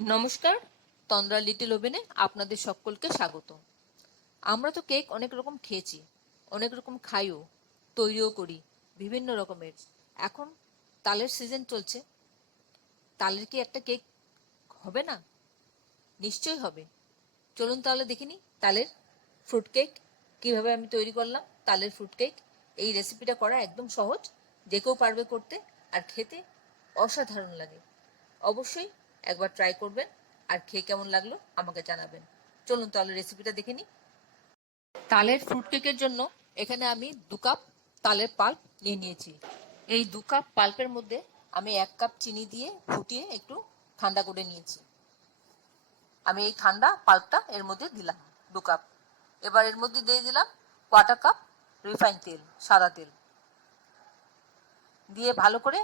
নমস্কার, তন্দ্রা লিটিল ওভেনে আপনাদের সকলকে স্বাগত আমরা তো কেক অনেক রকম খেয়েছি, অনেক রকম খাইও, তৈরিও করি, বিভিন্ন রকমের। এখন তালের সিজন চলছে। তালের কি একটা কেক হবে না? নিশ্চয়ই হবে। চলুন তাহলে দেখিনি তালের ফ্রুট কেক কীভাবে আমি তৈরি করলাম তালের ফ্রুট কেক এই রেসিপিটা করা একদম সহজ, যে কেউ পারবে করতে, আর খেতে অসাধারণ লাগে। অবশ্যই একবার ট্রাই করবেন আর খেয়ে কেমন লাগল আমাকে জানাবেন। চলুন তাহলে রেসিপিটা দেখে নিই। তালের ফ্রুট কেকের জন্য এখানে আমি দু কাপ তালের পাল্প নিয়ে নিয়েছি। এই দু কাপ পাল্পের মধ্যে আমি এক কাপ চিনি দিয়ে ফুটিয়ে একটু ঠান্ডা করে নিয়েছি। আমি এই ঠান্ডা পাল্পটা এর মধ্যে দিলাম দু কাপ এবার এর মধ্যে দিয়ে দিলাম কোয়াটার কাপ রিফাইন তেল, সাদা তেল। দিয়ে ভালো করে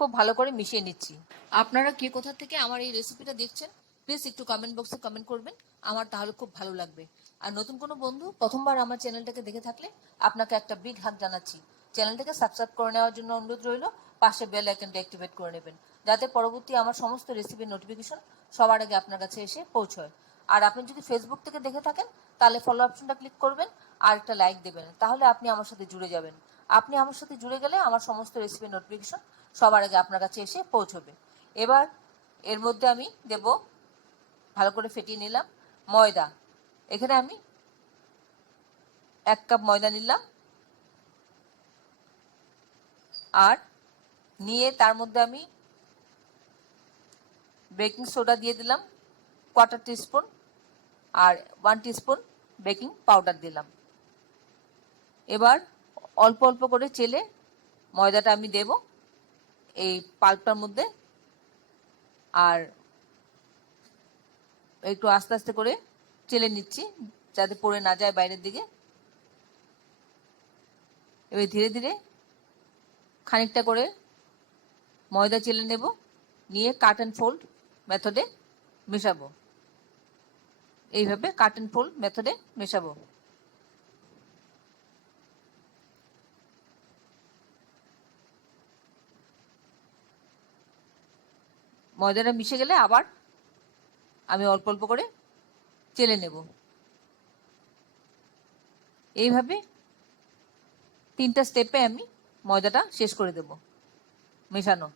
খুব ভালো করে মিশিয়ে নিচ্ছি। আপনারা কে কোথা থেকে আমার এই রেসিপিটা দেখছেন প্লিজ একটু কমেন্ট বক্সে কমেন্ট করবেন, আমার তাহলে খুব ভালো লাগবে। আর নতুন কোনো বন্ধু, প্রথমবার আমার চ্যানেলটাকে দেখে থাকলে আপনাকে একটা বিগ হাত জানাচ্ছি। চ্যানেলটাকে সাবস্ক্রাইব করে নেওয়ার জন্য অনুরোধ রইল, পাশে বেল আইকনটা অ্যাক্টিভেট করে নেবেন, যাতে পরবর্তী আমার সমস্ত রেসিপির নোটিফিকেশন সবার আগে আপনার কাছে এসে পৌঁছয়। আর আপনি যদি ফেসবুক থেকে দেখে থাকেন, তাহলে ফলো অপশনটা ক্লিক করবেন, আর একটা লাইক দেবেন, তাহলে আপনি আমার সাথে জুড়ে যাবেন। আপনি আমার সাথে জুড়ে গেলে আমার সমস্ত রেসিপির নোটিফিকেশন সবার আগে আপনার কাছে এসে পৌঁছবে। এবার এর মধ্যে আমি দেব, ভালো করে ফেটিয়ে নিলাম, ময়দা। এখানে আমি এক কাপ ময়দা নিলাম। আর নিয়ে তার মধ্যে আমি বেকিং সোডা দিয়ে দিলাম কোয়ার্টার টিস্পুন আর ওয়ান টিস্পুন বেকিং পাউডার দিলাম। এবার অল্প অল্প করে চেলে ময়দাটা আমি দেব। এই পাল্পটার মধ্যে আর একটু আস্তে আস্তে করে চেলে নিচ্ছি, যাতে পড়ে না যায় বাইরের দিকে। এবার ধীরে ধীরে খানিকটা করে ময়দা চেলে নেব, নিয়ে কাট অ্যান্ড ফোল্ড মেথডে মেশাবো। এইভাবে কাট অ্যান্ড ফোল্ড মেথডে মেশাবো। ময়দাটা মিশে গেলে আবার আমি অল্প অল্প করে চেলে নেব। এইভাবে তিনটা স্টেপে আমি ময়দাটা শেষ করে দেব, মেশানো।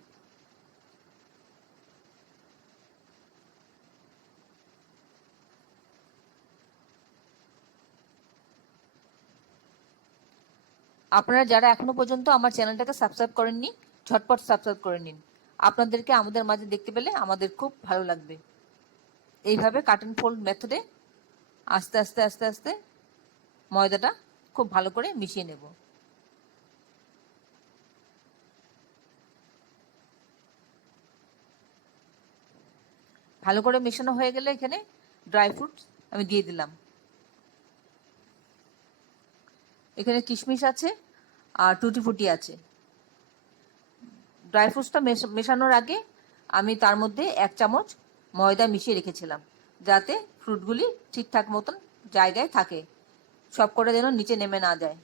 আপনারা যারা এখনও পর্যন্ত আমার চ্যানেলটাকে সাবস্ক্রাইব করেননি, ঝটপট সাবস্ক্রাইব করে নিন। আপনাদেরকে আমাদের মাঝে দেখতে পেলে আমাদের খুব ভালো লাগবে। এইভাবে কাটন ফোল্ড মেথডে আস্তে আস্তে আস্তে আস্তে ময়দাটা খুব ভালো করে মিশিয়ে নেব। ভালো করে মেশানো হয়ে গেলে এখানে ড্রাই ফ্রুট আমি দিয়ে দিলাম। এখানে কিশমিশ আছে আর টুটি ফুটি আছে। ড্রাই ফ্রুটসটা মেশানোর আগে আমি তার মধ্যে এক চামচ ময়দা মিশিয়ে রেখেছিলাম, যাতে ফ্রুটগুলি ঠিকঠাক মতন জায়গায় থাকে। সব করে যেন নিচে নেমে না যায়।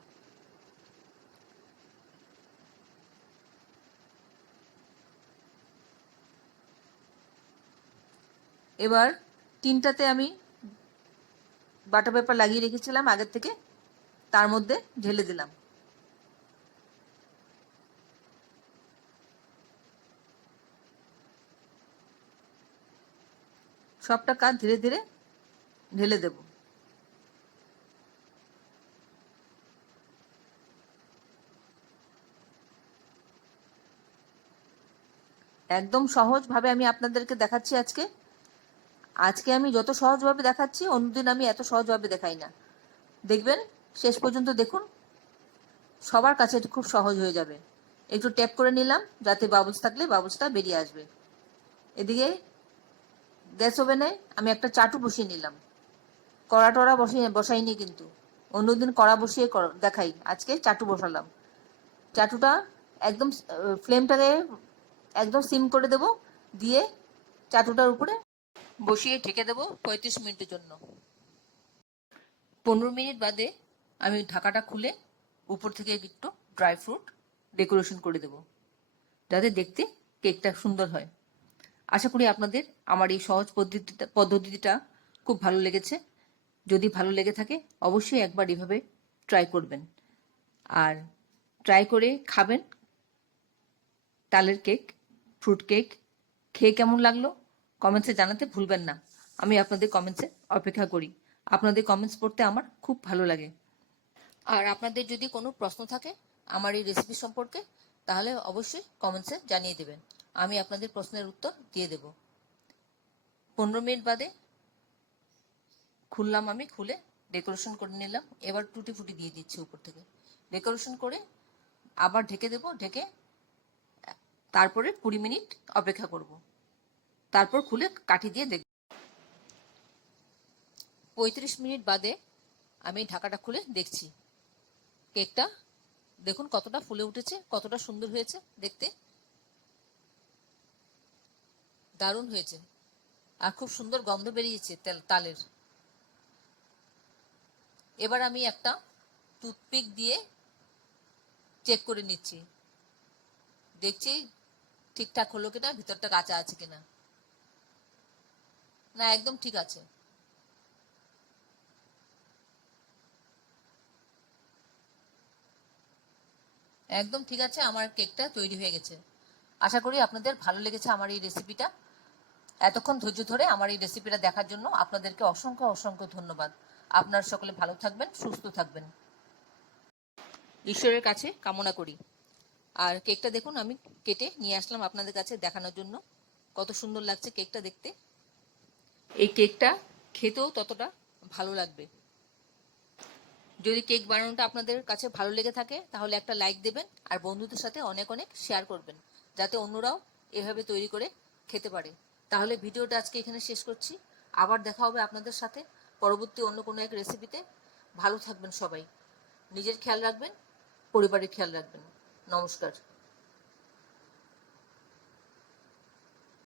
এবার তিনটাতে আমি বাটার পেপার লাগিয়ে রেখেছিলাম আগের থেকে, তার মধ্যে ঢেলে দিলাম। সবটা কাজ ধীরে ধীরে ঢেলে দেব। একদম সহজভাবে আমি আপনাদেরকে দেখাচ্ছি আজকে। আজকে আমি যত সহজভাবে দেখাচ্ছি, অন্যদিন আমি এত সহজভাবে দেখাই না। দেখবেন, শেষ পর্যন্ত দেখুন, সবার কাছে খুব সহজ হয়ে যাবে। একটু ট্যাপ করে নিলাম, যাতে বাবুলস থাকলে বাবুলসটা বেরিয়ে আসবে। এদিকে গ্যাস ওভেনে আমি একটা চাটু বসিয়ে নিলাম। কড়া টড়া বসিয়ে, বসাইনি কিন্তু। অন্যদিন কড়া বসিয়ে দেখাই। আজকে চাটু বসালাম। চাটুটা একদম ফ্লেমটাকে একদম সিম করে দেব, দিয়ে চাটুটার উপরে বসিয়ে ঢেকে দেবো পঁয়ত্রিশ মিনিটের জন্য। পনেরো মিনিট বাদে আমি ঢাকাটা খুলে উপর থেকে একটু ড্রাই ফ্রুট ডেকোরেশন করে দেব। যাতে দেখতে কেকটা সুন্দর হয়। আশা করি আপনাদের আমার এই সহজ পদ্ধতিটা পদ্ধতিটা খুব ভালো লেগেছে। যদি ভালো লেগে থাকে, অবশ্যই একবার এভাবে ট্রাই করবেন। আর ট্রাই করে খাবেন। তালের কেক ফ্রুট কেক খেয়ে কেমন লাগল কমেন্টসে জানাতে ভুলবেন না। আমি আপনাদের কমেন্টসে অপেক্ষা করি। আপনাদের কমেন্টস পড়তে আমার খুব ভালো লাগে। আর আপনাদের যদি কোনো প্রশ্ন থাকে আমার এই রেসিপি সম্পর্কে, তাহলে অবশ্যই কমেন্টসে জানিয়ে দেবেন। আমি আপনাদের প্রশ্নের উত্তর দিয়ে দেব। পনেরো মিনিট বাদে খুললাম আমি, খুলে ডেকোরেশন করে নিলাম। এবার টুটি ফুটি দিয়ে দিচ্ছি উপর থেকে। ডেকোরেশন করে আবার ঢেকে দেব, ঢেকে তারপরে কুড়ি মিনিট অপেক্ষা করব। তারপর খুলে কাঠি দিয়ে দেখব। পঁয়ত্রিশ মিনিট বাদে আমি ঢাকাটা খুলে দেখছি। কেকটা দেখুন কতটা ফুলে উঠেছে, কতটা সুন্দর হয়েছে দেখতে। দারুণ হয়েছে। আর খুব সুন্দর গন্ধ বেরিয়েছে তেল, তালের। এবার আমি একটা টুথপিক দিয়ে চেক করে নিচ্ছি। দেখছি ঠিকঠাক হলো কিনা, ভিতরটা কাঁচা আছে কিনা। না, একদম ঠিক আছে। একদম ঠিক আছে, আমার কেকটা তৈরি হয়ে গেছে। আশা করি আপনাদের ভালো লেগেছে আমার এই রেসিপিটা এতক্ষণ ধৈর্য ধরে আমার এই রেসিপিটা দেখার জন্য আপনাদেরকে অসংখ্য অসংখ্য ধন্যবাদ। আপনার সকলে ভালো থাকবেন, সুস্থ থাকবেন। ঈশ্বরের কাছে কামনা করি। আর কেকটা দেখুন, আমি কেটে নিয়ে আসলাম আপনাদের কাছে দেখানোর জন্য। কত সুন্দর লাগছে কেকটা দেখতে। এই কেকটা খেতেও ততটা ভালো লাগবে। যদি কেক বানানোটা আপনাদের কাছে ভালো লেগে থাকে, তাহলে একটা লাইক দেবেন আর বন্ধুদের সাথে অনেক অনেক শেয়ার করবেন, যাতে অন্যরাও এভাবে তৈরি করে খেতে পারে। তাহলে ভিডিওটা আজকে এখানে শেষ করছি। আবার দেখা হবে আপনাদের সাথে পরবর্তী অন্য কোনো এক রেসিপিতে ভালো থাকবেন সবাই। নিজের খেয়াল রাখবেন, পরিবারের খেয়াল রাখবেন। নমস্কার।